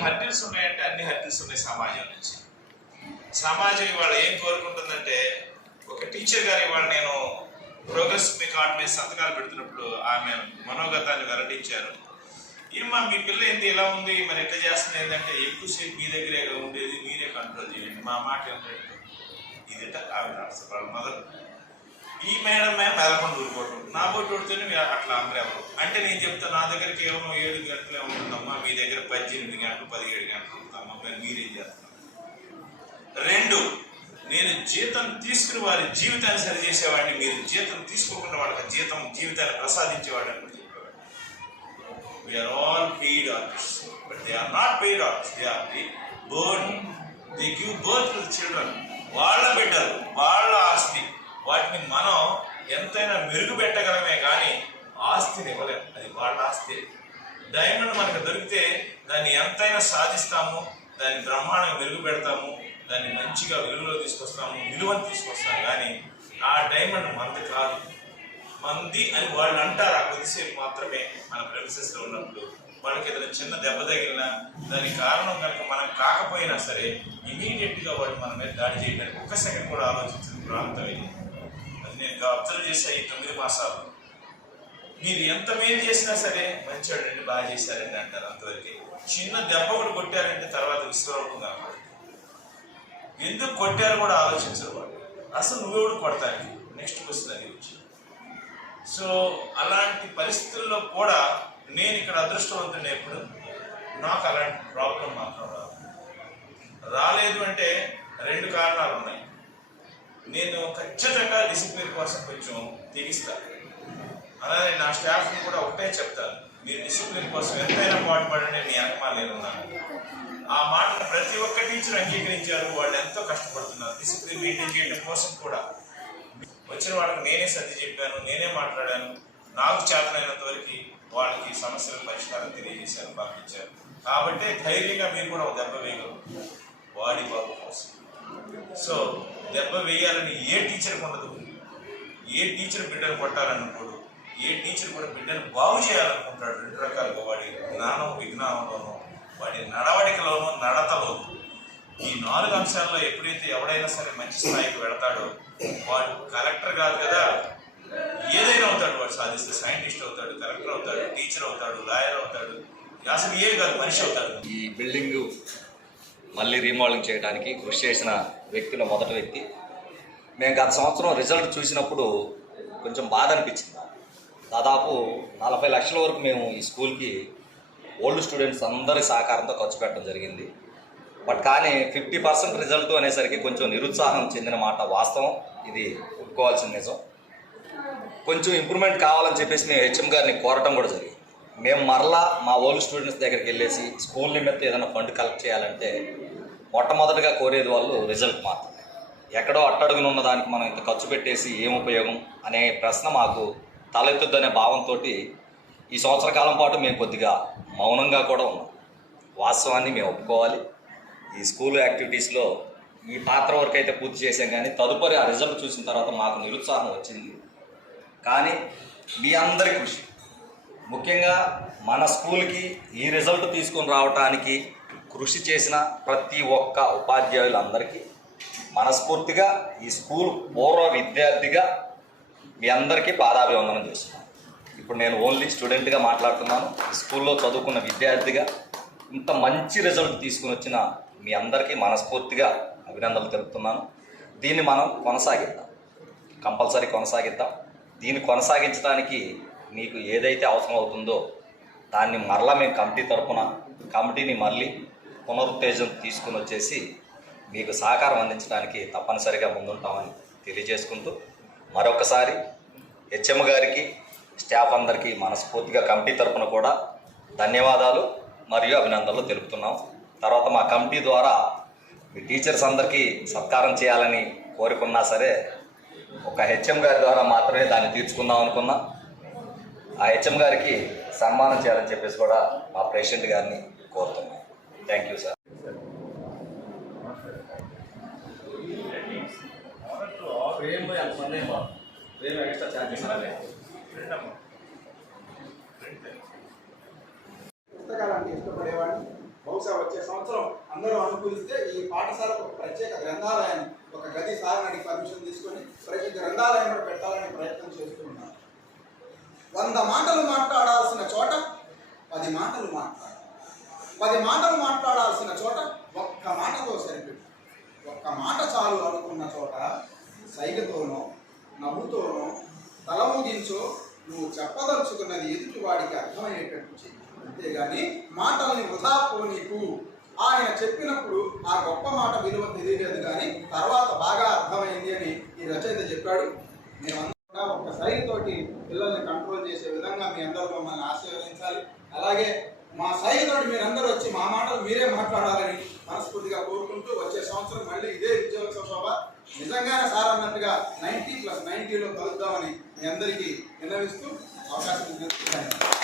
Hurdles ఉన్నాయంటే అన్ని hurdles ఉన్నాయి సమాజం నుంచి. సమాజం ఇవాళ ఏం కోరుకుంటుందంటే ఒక టీచర్ గారు ఇవాళ నేను ప్రోగ్రెస్ మీ కార్డు మీద సంతకాలు పెడుతున్నప్పుడు ఆమె మనోగతాన్ని వెల్లడించారు. ఏమ్మా మీ పిల్ల ఎంత ఇలా ఉంది? మరి ఎట్లా చేస్తుంది ఏంటంటే ఎక్కువసేపు మీ దగ్గరే ఉండేది మీరే కంట్రోల్ చేయండి మా మాట ఏంటంటే ఇది ఆవిడ మొదలు. ఈ మేమ నా మీరు అట్లా అందరేవారు అంటే నేను చెప్తాను నా దగ్గర కేవలం ఏడు గంటలే ఉంటుందమ్మా మీ దగ్గర పద్దెనిమిది గంటలు పదిహేడు గంటలు ఉంటుందమ్మా మరి మీరేం చేస్తున్నారు? రెండు నేను జీతం తీసుకుని వారి జీవితాన్ని సరిచేసేవాడిని మీరు జీతం తీసుకోకుండా వాళ్ళకి జీతం జీవితాన్ని ప్రసాదించేవాడిని కూడా చెప్పేవాడు. We are all paid artist but they are not paid artist they are the they give birth to children వాళ్ళ బిడ్డలు వాళ్ళ ఆస్తి. వాటిని మనం ఎంతైనా మెరుగు పెట్టగలమే కానీ ఆస్తిని ఇవ్వలేము అది వాళ్ళ ఆస్తి. డైమండ్ మనకు దొరికితే దాన్ని ఎంతైనా సాధిస్తాము దాన్ని బ్రహ్మాండంగా మెరుగు పెడతాము దాన్ని మంచిగా విలువలో తీసుకొస్తాము విలువను తీసుకొస్తాము కానీ ఆ డైమండ్ మంది కాదు. మంది అని వాళ్ళు అంటారు ఆ కొద్దిసేపు మాత్రమే మన ప్రెమిసెస్ ఉన్నప్పుడు. వాళ్ళకి ఏదైనా చిన్న దెబ్బ తగిలినా దానికి కారణం కనుక మనం కాకపోయినా సరే ఇమీడియట్గా వాళ్ళు మన మీద దాడి చేయడానికి ఒక్క సెకండ్ కూడా ఆలోచించిన అబ్జర్వ్ చేసే ఈ తొమ్మిది మాసాలు. మీరు ఎంత మేలు చేసినా సరే మంచివాడండి బాగా చేశారండి అంటారు అంతవరకు చిన్న దెబ్బ కూడా కొట్టారంటే తర్వాత విశ్వరూపం కనపడదు ఎందుకు కొట్టారు కూడా ఆలోచించరు వాళ్ళు. అసలు నువ్వెవడు కొడతాను నెక్స్ట్ క్వశ్చన్ అది వచ్చి. సో అలాంటి పరిస్థితుల్లో కూడా నేను ఇక్కడ అదృష్టవంతుని ఎప్పుడు? నాకు అలాంటి ప్రాబ్లం మాత్రం రాలేదు అంటే రెండు కారణాలు ఉన్నాయి నేను ఖచ్చితంగా డిసిప్లిన్ కోసం కొంచెం తెగిస్తాను. అలానే నా స్టాఫ్ని కూడా ఒకటే చెప్తాను. మీరు డిసిప్లిన్ కోసం ఎంతైనా పాటుపడండి మీ వెనకమాల నేను ఉన్నాను. ఆ మాట ప్రతి ఒక్క టీచర్ అంగీకరించారు. వాళ్ళు ఎంతో కష్టపడుతున్నారు. డిసిప్లిన్ మెయింటైన్ చేయడం కోసం కూడా. వచ్చిన వాళ్ళకి నేనే సర్ది చెప్పాను నేనే మాట్లాడాను. నాకు చేతనైనంత వరకు వాళ్ళకి సమస్యల పరిష్కారం తెలియజేశాను పంపించారు. కాబట్టి ధైర్యంగా మీరు కూడా ఒక దెబ్బ వేయగలరు. బాడీ బాబు కోసం. సో దెబ్బ వేయాలని ఏ టీచర్కి ఉండదు. ఏ టీచర్ బిడ్డను కొట్టాలనుకోడు. ఏ టీచర్ కూడా బిడ్డను బాగు చేయాలనుకుంటాడు. రెండు రకాలుగా వాడి జ్ఞానం విజ్ఞానంలోనూ వాడి నడవడికలోనూ నడతలోనూ ఈ నాలుగు అంశాల్లో ఎప్పుడైతే ఎవడైనా సరే మంచి స్థాయికి వెళతాడో వాడు కలెక్టర్ కాదు కదా. ఏదైనా అవుతాడు వాడు సాధిస్తే. సైంటిస్ట్ అవుతాడు కలెక్టర్ అవుతాడు టీచర్ అవుతాడు లాయర్ అవుతాడు. అసలు ఏం కాదు మనిషి అవుతాడు. ఈ బిల్డింగ్ మళ్ళీ రీమోడలింగ్ చేయడానికి కృషి చేసిన వ్యక్తిలో మొదటి వ్యక్తి. మేము గత సంవత్సరం రిజల్ట్ చూసినప్పుడు కొంచెం బాధ అనిపించింది. దాదాపు నలభై లక్షల వరకు మేము ఈ స్కూల్కి ఓల్డ్ స్టూడెంట్స్ అందరి సహకారంతో ఖర్చు పెట్టడం జరిగింది. బట్ కానీ ఫిఫ్టీ పర్సెంట్ రిజల్ట్ అనేసరికి కొంచెం నిరుత్సాహం చెందిన మాట వాస్తవం. ఇది ఒప్పుకోవాల్సిన నిజం. కొంచెం ఇంప్రూవ్మెంట్ కావాలని చెప్పేసి మేము హెచ్ఎం గారిని కోరటం కూడా జరిగింది. మేము మరలా మా ఓల్డ్ స్టూడెంట్స్ దగ్గరికి వెళ్ళేసి స్కూల్ నిమిత్తం ఏదైనా ఫండ్ కలెక్ట్ చేయాలంటే మొట్టమొదటిగా కోరేది వాళ్ళు రిజల్ట్ మాత్రమే. ఎక్కడో అట్టడుగున ఉన్న దానికి మనం ఇంత ఖర్చు పెట్టేసి ఏం ఉపయోగం అనే ప్రశ్న మాకు తలెత్తుద్దనే భావంతో ఈ సంవత్సర కాలం పాటు మేము కొద్దిగా మౌనంగా కూడా ఉన్నాం. వాస్తవాన్ని మేము ఒప్పుకోవాలి. ఈ స్కూల్ యాక్టివిటీస్లో ఈ పాత్ర వరకు అయితే పూర్తి చేసాం కానీ తదుపరి ఆ రిజల్ట్ చూసిన తర్వాత మాకు నిరుత్సాహం వచ్చింది. కానీ మీ అందరి కృషి ముఖ్యంగా మన స్కూల్కి ఈ రిజల్ట్ తీసుకొని రావడానికి కృషి చేసిన ప్రతి ఒక్క ఉపాధ్యాయులందరికీ మనస్ఫూర్తిగా ఈ స్కూల్ పూర్వ విద్యార్థిగా మీ అందరికీ పాదాభివందనం చేస్తున్నాను. ఇప్పుడు నేను ఓన్లీ స్టూడెంట్గా మాట్లాడుతున్నాను. స్కూల్లో చదువుకున్న విద్యార్థిగా ఇంత మంచి రిజల్ట్ తీసుకుని వచ్చిన మీ అందరికీ మనస్ఫూర్తిగా అభినందనలు తెలుపుతున్నాను. దీన్ని మనం కొనసాగిద్దాం. కంపల్సరీ కొనసాగిద్దాం. దీన్ని కొనసాగించడానికి మీకు ఏదైతే అవసరం అవుతుందో దాన్ని మరలా మేము కమిటీ తరపున కమిటీని మళ్ళీ పునరుత్తేజం తీసుకుని వచ్చేసి మీకు సహకారం అందించడానికి తప్పనిసరిగా ముందుంటామని తెలియజేసుకుంటూ మరొకసారి హెచ్ఎం గారికి స్టాఫ్ అందరికీ మనస్ఫూర్తిగా కమిటీ తరపున కూడా ధన్యవాదాలు మరియు అభినందనలు తెలుపుతున్నాం. తర్వాత మా కమిటీ ద్వారా మీ టీచర్స్ అందరికీ సత్కారం చేయాలని కోరుకున్నా సరే ఒక హెచ్ఎం గారి ద్వారా మాత్రమే దాన్ని తీర్చుకుందాం అనుకున్నా. ఆ హెచ్ఎం గారికి సన్మానం చేయాలని చెప్పేసి కూడా మా ప్రెసిడెంట్ గారిని కోరుతున్నాం. Thank you sir frame frame extra charges రెండమ్మా రెండు పుస్తకాలు ఇష్టపడేవాడిని బహుశా వచ్చే సంవత్సరం అందరూ అనుకూలిస్తే ఈ పాఠశాల ఒక ప్రత్యేక గ్రంథాలయాన్ని ఒక గది సార్ అడిగి పర్మిషన్ తీసుకొని ప్రతి గ్రంథాలయం పెట్టాలని ప్రయత్నం చేస్తూ ఉన్నారు. వంద మాటలు మాట్లాడాల్సిన చోట పది మాటలు మాట్లాడాలి. పది మాటలు మాట్లాడాల్సిన చోట ఒక్క మాటతో సరిపెట్టు. ఒక్క మాట చాలు అనుకున్న చోట సైగతోనో నవ్వుతోనో తలముగించో నువ్వు చెప్పదలుచుకున్నది ఎదుటివాడికి అర్థమయ్యేటట్టు చెయ్యి. అంతేగాని మాటల్ని వృధా పోనీకు. ఆయన చెప్పినప్పుడు ఆ గొప్ప మాట విలువ తెలియలేదు కానీ తర్వాత బాగా అర్థమైంది అని ఈ రచయిత చెప్పాడు. నేను ఒక సైగతోటి పిల్లల్ని కంట్రోల్ చేసే విధంగా మీ అందరూ మమ్మల్ని ఆశీర్వదించాలి అలాగే మా సైగతోటి మీరందరూ వచ్చి మా మాటలు మీరే మాట్లాడాలని మనస్ఫూర్తిగా కోరుకుంటూ వచ్చే సంవత్సరం మళ్ళీ ఇదే విజయోత్సవ శోభ నిజంగానే సార్ అన్నట్టుగా నైన్టీ ప్లస్ నైన్టీలో కలుద్దామని మీ అందరికీ విన్నవిస్తూ అవకాశం ఇచ్చినందుకు